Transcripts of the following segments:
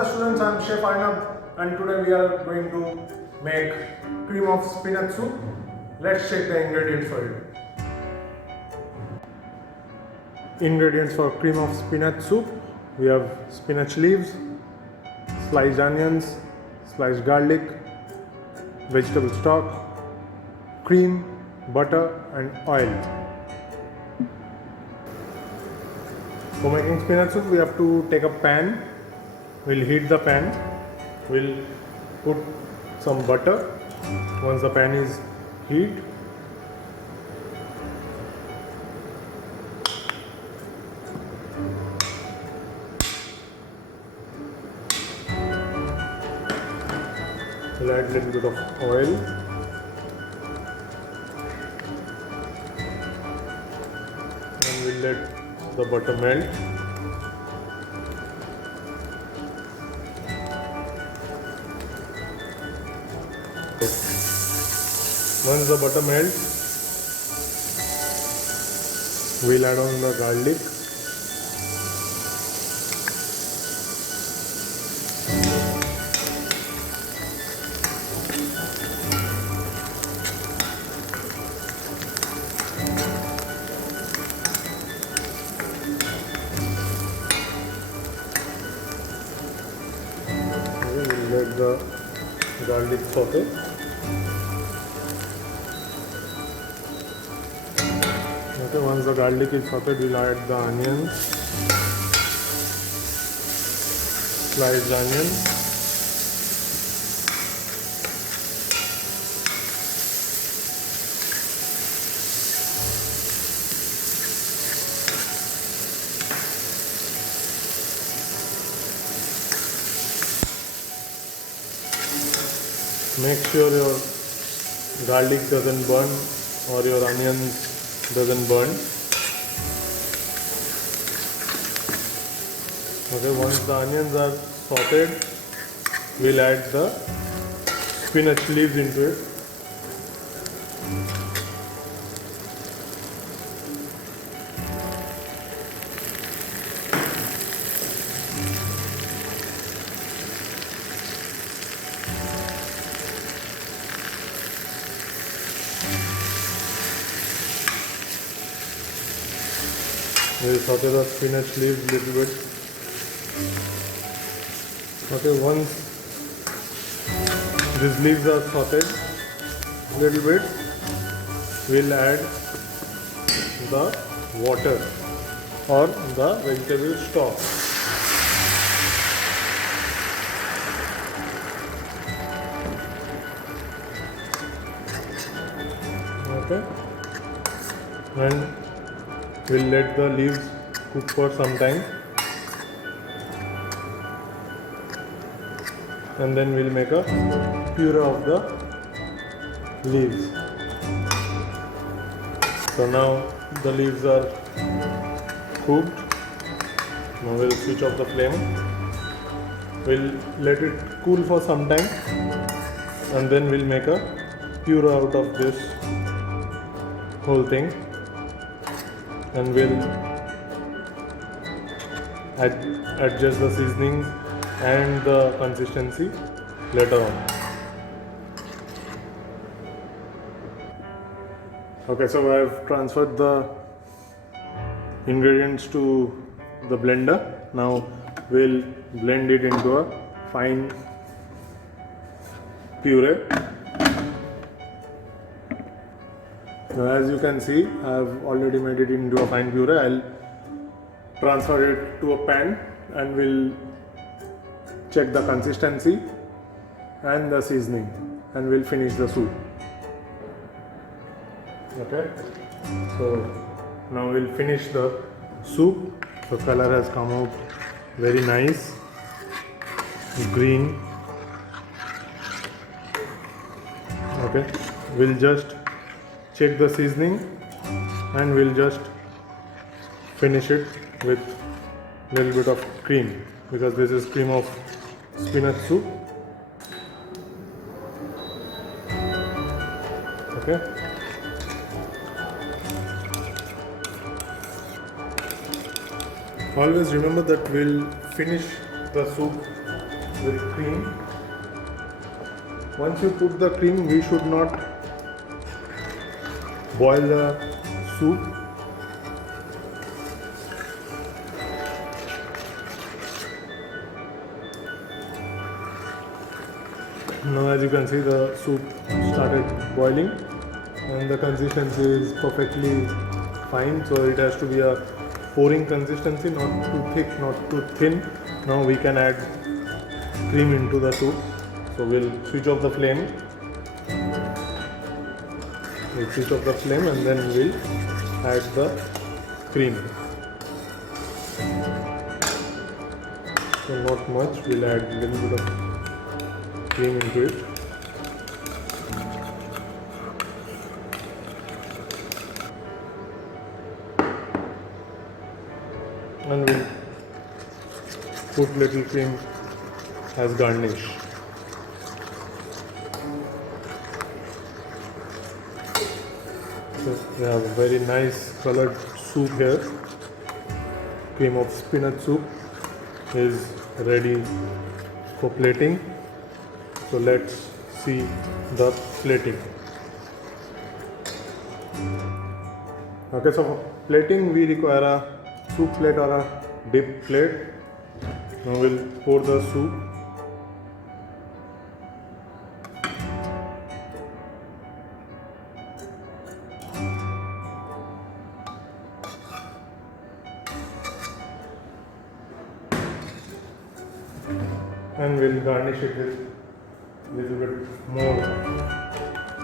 Students, I am Chef Arnab and today we are going to make cream of spinach soup. Let's check the ingredients for it. Ingredients for cream of spinach soup: we have spinach leaves, sliced onions, sliced garlic, vegetable stock, cream, butter and oil. For making spinach soup, we have to take a pan. We'll heat the pan. We'll put some butter. Once the pan is heat, we'll add a little bit of oil. And we'll let the butter melt. Once the butter melts, we'll add on the garlic. We'll let the garlic saute. Okay, once the garlic is sauteed, we'll add the onions, sliced onions, make sure your garlic doesn't burn or your onions doesn't burn. Okay, once the onions are sauteed, we'll add the spinach leaves into it. We'll saute the spinach leaves a little bit. Okay, once these leaves are sauteed a little bit, we'll add the water or the vegetable stock. Okay, and we'll let the leaves cook for some time, and then we'll make a puree of the leaves. So now the leaves are cooked. Now we'll switch off the flame. We'll let it cool for some time, and then we'll make a puree out of this whole thing. And we'll adjust the seasonings and the consistency later on. Okay, so I've transferred the ingredients to the blender. Now we'll blend it into a fine puree. Now, as you can see, I have already made it into a fine puree. I'll transfer it to a pan and we'll check the consistency and the seasoning, and we'll finish the soup. Okay, so now we'll finish the soup. The color has come out very nice, green. Okay, we'll just check the seasoning and we'll just finish it with a little bit of cream, because this is cream of spinach soup. Okay, always remember that we'll finish the soup with cream. Once you put the cream, we should not boil the soup. Now as you can see, the soup started boiling and the consistency is perfectly fine. So it has to be a pouring consistency, not too thick, not too thin. Now we can add cream into the soup. So we'll switch off the flame. We'll switch off the flame and then we'll add the cream. So not much, we'll add a little bit of cream into it. And we'll put little cream as garnish. So we have a very nice colored soup here. Cream of spinach soup is ready for plating. So let's see the plating. Okay, so for plating we require a soup plate or a dip plate. Now we'll pour the soup. And we'll garnish it with a little bit more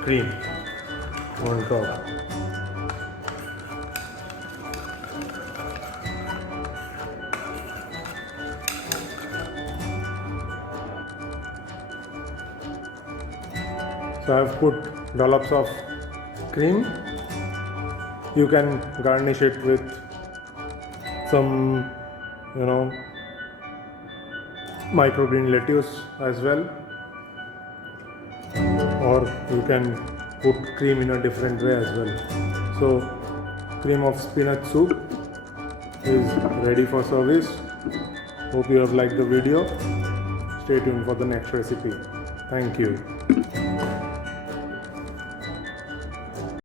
cream on top. So I have put dollops of cream. You can garnish it with some, microgreen lettuce as well, or you can put cream in a different way as well. So cream of spinach soup is ready for service. Hope you have liked the video. Stay tuned for the next recipe. Thank you.